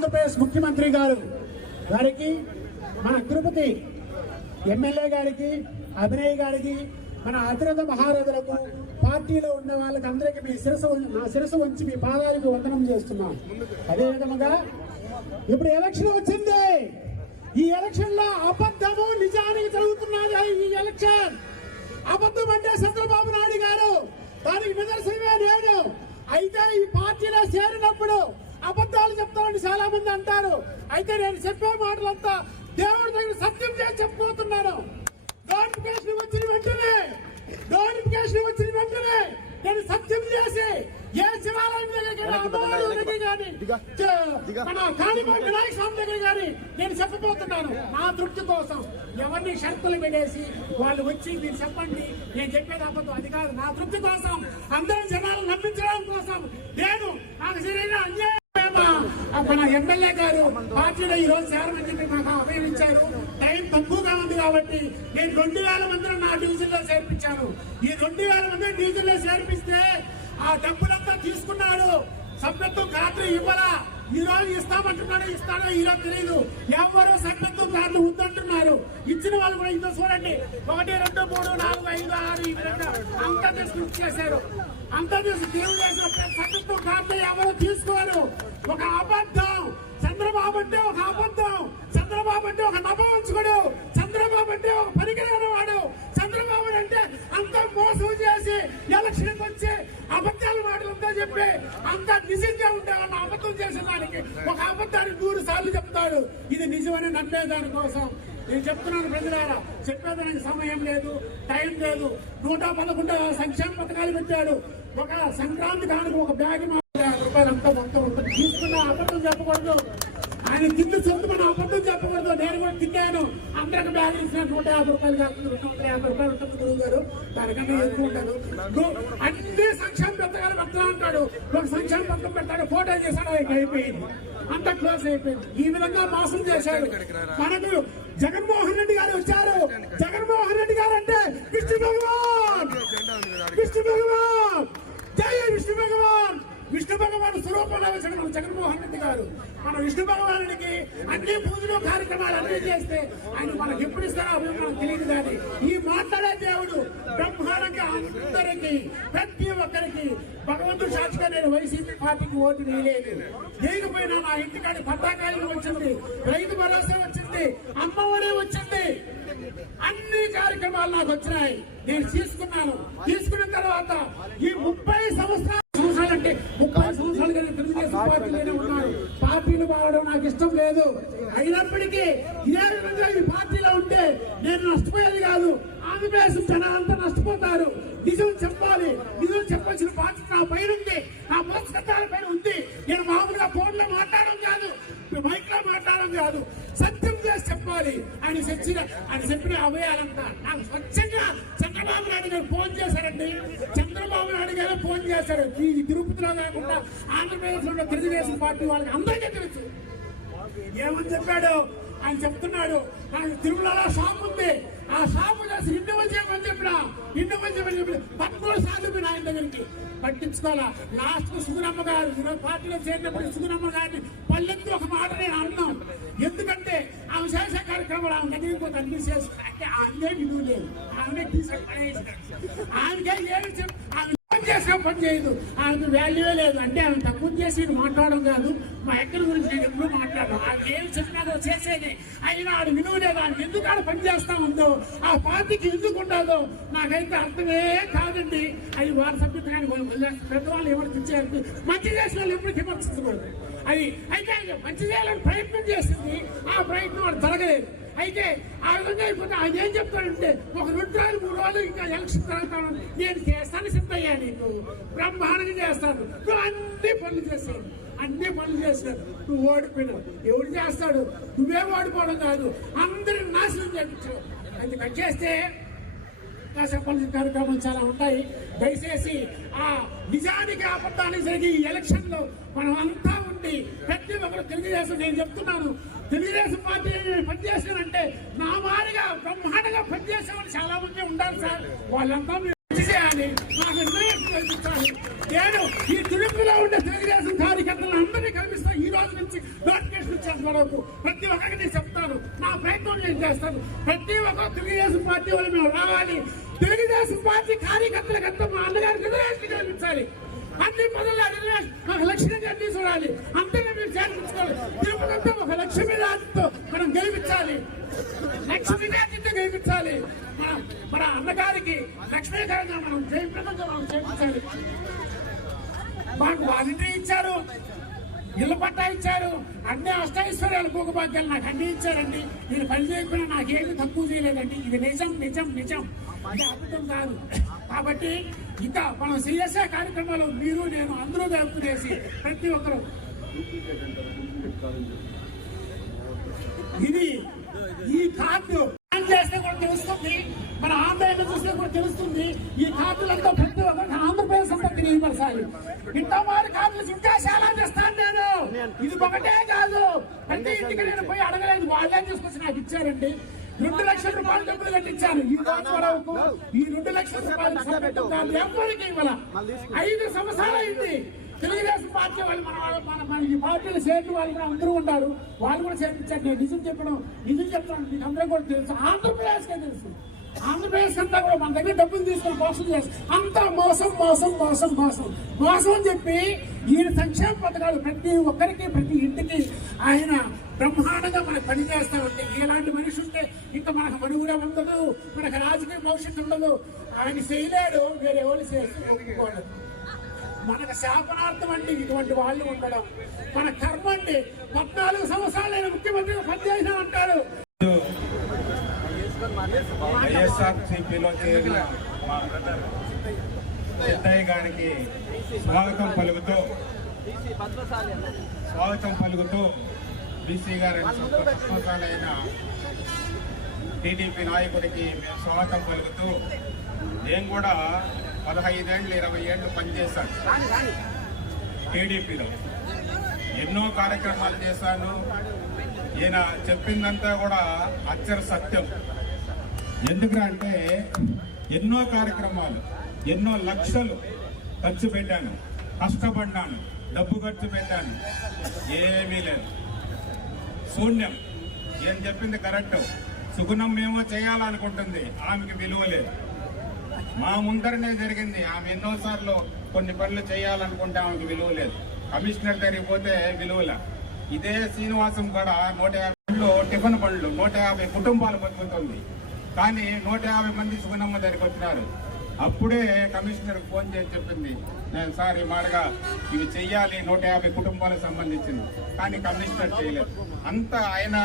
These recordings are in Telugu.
ఆంధ్రప్రదేశ్ ముఖ్యమంత్రి గారు గారికి మన తిరుపతి ఎమ్మెల్యే గారికి అభినయ్ గారికి మన అతిరథ మహారథులకు పార్టీలో ఉన్న వాళ్ళకి అందరికీ మీ శిరసు నా శిరసు ఉంచి మీ పాదాలకు వందనం చేస్తున్నాం. అదే విధముగా ఇప్పుడు ఎలక్షన్ వచ్చింది. ఈ ఎలక్షన్లో అబద్ధము నిజానికి జరుగుతున్నది ఈ ఎలక్షన్. అబద్ధం అంటే చంద్రబాబు నాయుడు గారు దానికి నిదర్శనమే నేను అయితే ఈ పార్టీలో చేరినప్పుడు అబద్ధాలు చెప్తామని చాలా మంది అంటారు. అయితే నేను చెప్పే మాటలంతా దేవుడి దగ్గర సత్యం చేసి చెప్పబోతున్నాను నోటిఫికేషన్ వచ్చిన వెంటనే నోటిఫికేషన్ వచ్చిన వెంటనే నేను సత్యం చేసి ఏ శివాలయం అమ్మవారి దగ్గరికి కానీ, మన వినాయక స్వామి దగ్గర కానీ నేను చెప్పబోతున్నాను. నా తృప్తి కోసం ఎవరిని షరతులు పెట్టేసి వాళ్ళు వచ్చి మీరు చెప్పండి. నేను చెప్పేది అబద్ధం అది కాదు. నా తృప్తి కోసం అందరి జనాలు నమ్మించడం కోసం నేను నాకు సరైన అన్యాయం మన ఎమ్మెల్యే గారు పార్టీలో ఈ రోజు చేరమని చెప్పి మాకు అభయం ఇచ్చారు. టైం తక్కువగా ఉంది కాబట్టి నేను రెండు వేల మందిని నా డివిజన్లో చేర్పించాను. ఈ రెండు వేల మంది డివిజన్లో చేర్పిస్తే ఆ డబ్బులంతా తీసుకున్నాడు. సభ్యత్వం కార్డు ఇవ్వరా ఈ రోజు ఇస్తామంటున్నాడో ఇస్తాడో ఈరోజు తెలియదు ఎవరు సభ్యత్వం కార్డు ఉందంటున్నారు ఇచ్చిన వాళ్ళు కూడా ఇంత చూడండి. ఒకటి రెండు మూడు నాలుగు ఐదు ఆరు ఈ విధంగా అంతా తీసుకు చేశారు అంతా తీసుకు దేవుడు చేసిన సభ్యత్వం కార్డు ఎవరు తీసుకోరు? ఒక అబద్ధం. చంద్రబాబు అంటే ఒక అబద్ధం. చంద్రబాబు అంటే ఒక నభవంచుకుడు చంద్రబాబు అంటే ఒక పనికిరాని వాడు. చంద్రబాబు అంటే అంత మోసం చేసి ఎలక్షన్ వచ్చి అబద్ధాలు మాటలంతా చెప్పి అంత నిజంగా ఉండేవాళ్ళని అబద్ధం చేసిన దానికి ఒక అబద్ధాన్ని నూరు సార్లు చెప్తాడు. ఇది నిజమని నమ్మే దానికోసం నేను చెప్తున్నాను ప్రజలారా చెప్పేదానికి సమయం లేదు టైం లేదు. నూట పదకొండు సంక్షేమ పథకాలు పెట్టాడు. ఒక సంక్రాంతి కానుక ఒక బ్యాగ్ మా రూపాయలు అంతా మొత్తం ఉంటుంది తీసుకున్న అబద్ధం చెప్పకూడదు. ఆయన తిండి సొంత మనం అబద్ధం చెప్పకూడదు. నేను కూడా తిన్నాను. అందరికి బ్యాగ్ ఇచ్చిన నూట యాభై రూపాయలు కాకుండా రెండు వందల యాభై రూపాయలు ఉంటుంది గురువు గారు. దానికన్నా ఎక్కువ ఉంటాను అన్ని సంక్షేమ పథకాలు పెడతా ఉంటాడు ఒక సంక్షేమ పథకం పెట్టాడు ఫోటో చేశాడు. ఆయన అయిపోయింది. అంత క్లోజ్ అయిపోయింది. ఈ విధంగా మోసం చేశాడు. మనకు జగన్మోహన్ రెడ్డి గారు వచ్చారు. జగన్మోహన్ రెడ్డి గారు అంటే విష్ణు భగవాన్! విష్ణు భగవాన్! జై విష్ణు భగవాన్! విష్ణు భగవాన్ స్వరూపంలో వచ్చిన మన జగన్మోహన్ రెడ్డి గారు. మన విష్ణు భగవానుడికి అన్ని పూజలు కార్యక్రమాలు అన్ని చేస్తే ఆయన మనకి ఎప్పుడు ఇస్తారో అవి మనకు తెలియదు కానీ ఈ మాట్లాడే దేవుడు బ్రహ్మాండంగా అందరికి ప్రతి ఒక్కరికి భగవంతుడు సాక్షిగా నేను వైసీపీ పార్టీకి ఓటు వేయలేదు. వేయకపోయినా నా ఇంటికాడి పట్టాకాయలు వచ్చింది రైతు భరోసా వచ్చింది అమ్మఒడి వచ్చింది. అన్ని కార్యక్రమాలు నాకు వచ్చినాయి. నేను తీసుకున్నాను. తీసుకున్న తర్వాత ఈ ముప్పై సంవత్సరాలు తెలుగుదేశం పార్టీలోనే ఉన్నాను పార్టీలు మారడం నాకు ఇష్టం లేదు. అయినప్పటికీ ఇదే విధంగా ఈ పార్టీలో ఉంటే నేను నష్టపోయేది కాదు. ఆంధ్రప్రదేశ్ జనాలంతా నష్టపోతారు. నిజం చెప్పాలి. నిజం చెప్పాల్సిన బాధ్యత నా పైన ఉంది. నా పురస్కృతాల పైన ఉంది. నేను మామూలుగా ఫోన్లో మాట్లాడడం కాదు. మైక్లో మాట్లాడడం కాదు. సత్యం చేసి చెప్పాలి. ఆయన చచ్చిన ఆయన చెప్పిన అభయాలంతా నాకు స్వచ్ఛంగా చంద్రబాబు నాయుడు గారు ఫోన్ చేశారండి. చంద్రబాబు నాయుడు గారు ఫోన్ చేశారు. ఈ తిరుపతిలో కాకుండా ఆంధ్రప్రదేశ్లో ఉన్న తెలుగుదేశం పార్టీ వాళ్ళకి అందరికీ తెలుసు. ఏమని చెప్పాడు? ఆయన చెప్తున్నాడు నాకు తిరుమలలో షాప్ ఉంది. ఆ షాపు చేసి ఇండివల్ చేయమని చెప్పిన? ఇండివల్ చేయమని చెప్పిన? పదమూడు సార్లు మీరు ఆయన దగ్గరికి. పట్టించుకోవాలా? లాస్ట్ సుగురమ్మ గారు పార్టీలో చేరినప్పుడు సుగురమ్మ గారిని పల్లెత్తి ఒక మాట నేను అన్నాం ఎందుకంటే ఆమె చేసే కార్యక్రమాలు ఆమె దగ్గరికి పోతే అన్ని అంటే ఆమె విలువ లేదు. ఆమె తీసుకొని పడేసినాడు. ఆమెకే ఏమి ఆమె పని పని చేయదు. ఆమెకు వాల్యూవే లేదు. అంటే ఆమె తక్కువ చేసి మాట్లాడడం కాదు. మా ఎక్కడి గురించి నేను ఎప్పుడు మాట్లాడను. ఆమె ఏం చెప్పినా చేసేది. అయినా ఆడు విలువ లేదు. ఆమె ఎందుకు ఆడ పని చేస్తా ఉందో ఆ పార్టీకి ఎందుకు ఉండదో నాకైతే అర్థమే కాదండి. అది వారి సభ్యతగాని పెద్దవాళ్ళు ఎవరికి ఇచ్చారు మంచి చేసిన వాళ్ళు ఎప్పుడు విమర్శించకూడదు అది అయితే ఆయన మంచి చేయాలని ప్రయత్నం చేసింది. ఆ ప్రయత్నం వాడు జరగలేదు. అయితే ఆ విధంగా అయిపోతే ఆయన ఏం చెప్తాడంటే ఒక రెండు రోజులు మూడు రోజులు ఇంకా ఎలక్షన్ జరుగుతాను నేను చేస్తాను సిద్ధయ్యా నీకు. బ్రహ్మాండంగా చేస్తాను. నువ్వు అన్ని పనులు చేశాను అన్ని పనులు చేశాడు నువ్వు ఓడిపోయినావు. ఎవడు చేస్తాడు? నువ్వే ఓడిపోవడం కాదు. అందరిని నాశనం చేయించావు. అది కట్ చేస్తే చెప్పాల్సిన కార్యక్రమాలు చాలా ఉంటాయి. దయచేసి ఆ నిజానికి అబద్ధానికి జరిగి ఈ ఎలక్షన్లో మనం అంతా ఉండి ప్రతి ఒక్కరు తెలుగుదేశం నేను చెప్తున్నాను. తెలుగుదేశం పార్టీ పనిచేసానంటే నా మారిగా బ్రహ్మాండంగా పనిచేసామని చాలా మంది ఉండాలి సార్. వాళ్ళంతా మీరు చేయాలి. మాకు రిజర్వేషన్ నేను ఈ తుడుపులో ఉండే తెలుగుదేశం కార్యకర్తలను అందరినీ కల్పిస్తా ఈ రోజు నుంచి నోటిఫికేషన్ ఇచ్చేసిన వరకు ప్రతి ఒక్కరికి నేను చెప్తాను. నా ప్రయత్నం నేను చేస్తాను. ప్రతి ఒక్కరు తెలుగుదేశం పార్టీ వాళ్ళు మేము రావాలి. తెలుగుదేశం పార్టీ కార్యకర్తలకంతా మా అన్నగారికి రిజర్వేషన్ కల్పించాలి. అన్ని పనులు రిజర్వేషన్ ఒక లక్ష్యంగా చూడాలి అంతగా మీరు చేర్పించుకోవాలి. తిరుపతి అంతా ఒక లక్ష్యం మీద ఆశతో మనం గెలిపించాలి. లక్ష్యం మీద గెలిపించాలి. మన అన్నగారికి లక్ష్మీకరంగా మనం జయప్రదంగా మనం చేయించాలి మాకు వాలంటీర్ ఇచ్చారు ఇల్లు పట్టా ఇచ్చారు అన్ని అష్టైశ్వర్యాలు భూగభాగ్యాలు నాకు అన్ని ఇచ్చారండి నేను పని చేయకుండా నాకేమి తక్కువ చేయలేదండి. ఇది నిజం నిజం నిజం. అది అద్భుతం కాదు. కాబట్టి ఇంకా మనం సిఎస్ఏ కార్యక్రమాలు మీరు నేను అందరూ జరుపు చేసి ప్రతి ఒక్కరు. ఇది ఈ కార్డు తెలుస్తుంది. ఈ కార్డులంతా ప్రతి ఒక్కరికి ఆంధ్రప్రదేశ్ అంతా తెలియపరచాలి ఇంత వారి కార్డులు ఇంకా చాలా తెస్తాను నేను. ఇది ఒకటే కాదు. ప్రతి ఇంటికి నేను పోయి అడగలేదు. వాళ్ళే తీసుకొచ్చి నాకు ఇచ్చారండి? రెండు లక్షల రూపాయలు డబ్బులు కట్టించారు ఈ రోజు వరకు ఈ రెండు లక్షల రూపాయలు ఎవరికి ఇవ్వాల. ఐదు సంవత్సరాలు అయింది. తెలుగుదేశం పార్టీ వాళ్ళు మన వాళ్ళ- మన మన ఈ పార్టీల చేరిన వాళ్ళు కూడా అందరూ ఉన్నారు. వాళ్ళు కూడా చేర్పించారు నేను నిజం చెప్పడం నిజం చెప్తాను. మీకు అందరూ కూడా తెలుసు. ఆంధ్రప్రదేశ్కే తెలుసు. ఆంధ్రప్రదేశ్ అంతా కూడా మన దగ్గర డబ్బులు తీసుకొని మోసం చేస్తారు. అంతా మోసం మోసం మోసం మోసం. మోసం అని చెప్పి ఈయన సంక్షేమ పథకాలు ప్రతి ఒక్కరికి ప్రతి ఇంటికి ఆయన బ్రహ్మాండంగా మనకు పని చేస్తా ఉంటే ఎలాంటి మనిషి ఉంటే ఇంకా మనకు మనుగుడ ఉండదు మనకు రాజకీయ భవిష్యత్తు ఉండదు. ఆయన చేయలేడు వేరే వాళ్ళు మనకు శాపనార్థం అండి ఇటువంటి వాళ్ళు ఉండడం. మన కర్మ అండి. పద్నాలుగు సంవత్సరాలు నేను ముఖ్యమంత్రిగా పనిచేసిన అంటారు. వైఎస్ఆర్సీపీలో చేరిన మా బ్రదర్ సిద్ధయ్య గారికి స్వాగతం పలుకుతూ స్వాగతం పలుకుతూ బీసీ గారి పద్మశాలైన టీడీపీ నాయకుడికి మేము స్వాగతం పలుకుతూ నేను కూడా పదహైదేళ్ళు ఇరవై ఏళ్ళు పనిచేశాను టీడీపీలో. ఎన్నో కార్యక్రమాలు చేశాను. ఈయన చెప్పిందంతా కూడా అక్షర సత్యం. ఎందుకంటే ఎన్నో కార్యక్రమాలు ఎన్నో లక్షలు ఖర్చు పెట్టాను కష్టపడ్డాను డబ్బు ఖర్చు పెట్టాను. ఏమీ లేదు. శూన్యం. ఏం చెప్పింది కరెక్ట్? సుగుణం మేమో చేయాలనుకుంటుంది ఆమెకి విలువ లేదు. మా ముందరనే జరిగింది. ఆమె ఎన్నోసార్లు కొన్ని పనులు చేయాలనుకుంటే ఆమెకి విలువ లేదు. కమిషనర్ దగ్గరికి పోతే విలువల ఇదే శ్రీనివాసం కూడా నూట యాభై టిఫిన్ పనులు నూట యాభై కుటుంబాలు బతుకుతుంది. కానీ నూట యాభై మంది సుగుణమ్మ దగ్గరికి వచ్చినారు. అప్పుడే కమిషనర్ ఫోన్ చేసి చెప్పింది. నేను సార్ ఈ మాటగా ఇవి చెయ్యాలి నూట యాభై కుటుంబాలకు సంబంధించింది. కానీ కమిషనర్ చేయలేదు. అంతా ఆయన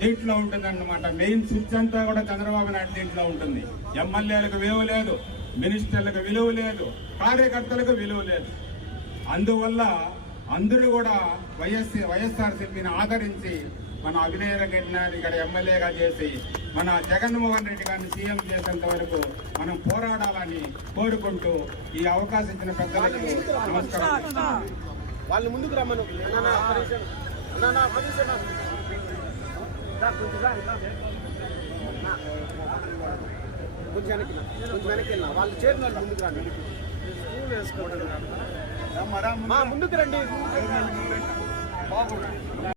దీంట్లో ఉంటుందన్నమాట. మెయిన్ స్విచ్ అంతా కూడా చంద్రబాబు నాయుడు దీంట్లో ఉంటుంది. ఎమ్మెల్యేలకు విలువ లేదు మినిస్టర్లకు విలువ లేదు కార్యకర్తలకు విలువ లేదు. అందువల్ల అందరూ కూడా వైఎస్ వైఎస్ఆర్సీపీని ఆదరించి మన అభినయ రెడ్డి ఇక్కడ ఎమ్మెల్యేగా చేసి మన జగన్మోహన్ రెడ్డి గారిని సీఎం చేసేంత వరకు మనం పోరాడాలని కోరుకుంటూ ఈ అవకాశం ఇచ్చిన పెద్దలకు నమస్కారం వాళ్ళు ముందుకు రమ్మను. కొంచెం వెనక్కి. కొంచెం వెనక్కి వెళ్ళినా వాళ్ళు చేరిన వాళ్ళు ముందుకు రండి. మా ముందుకు రండి.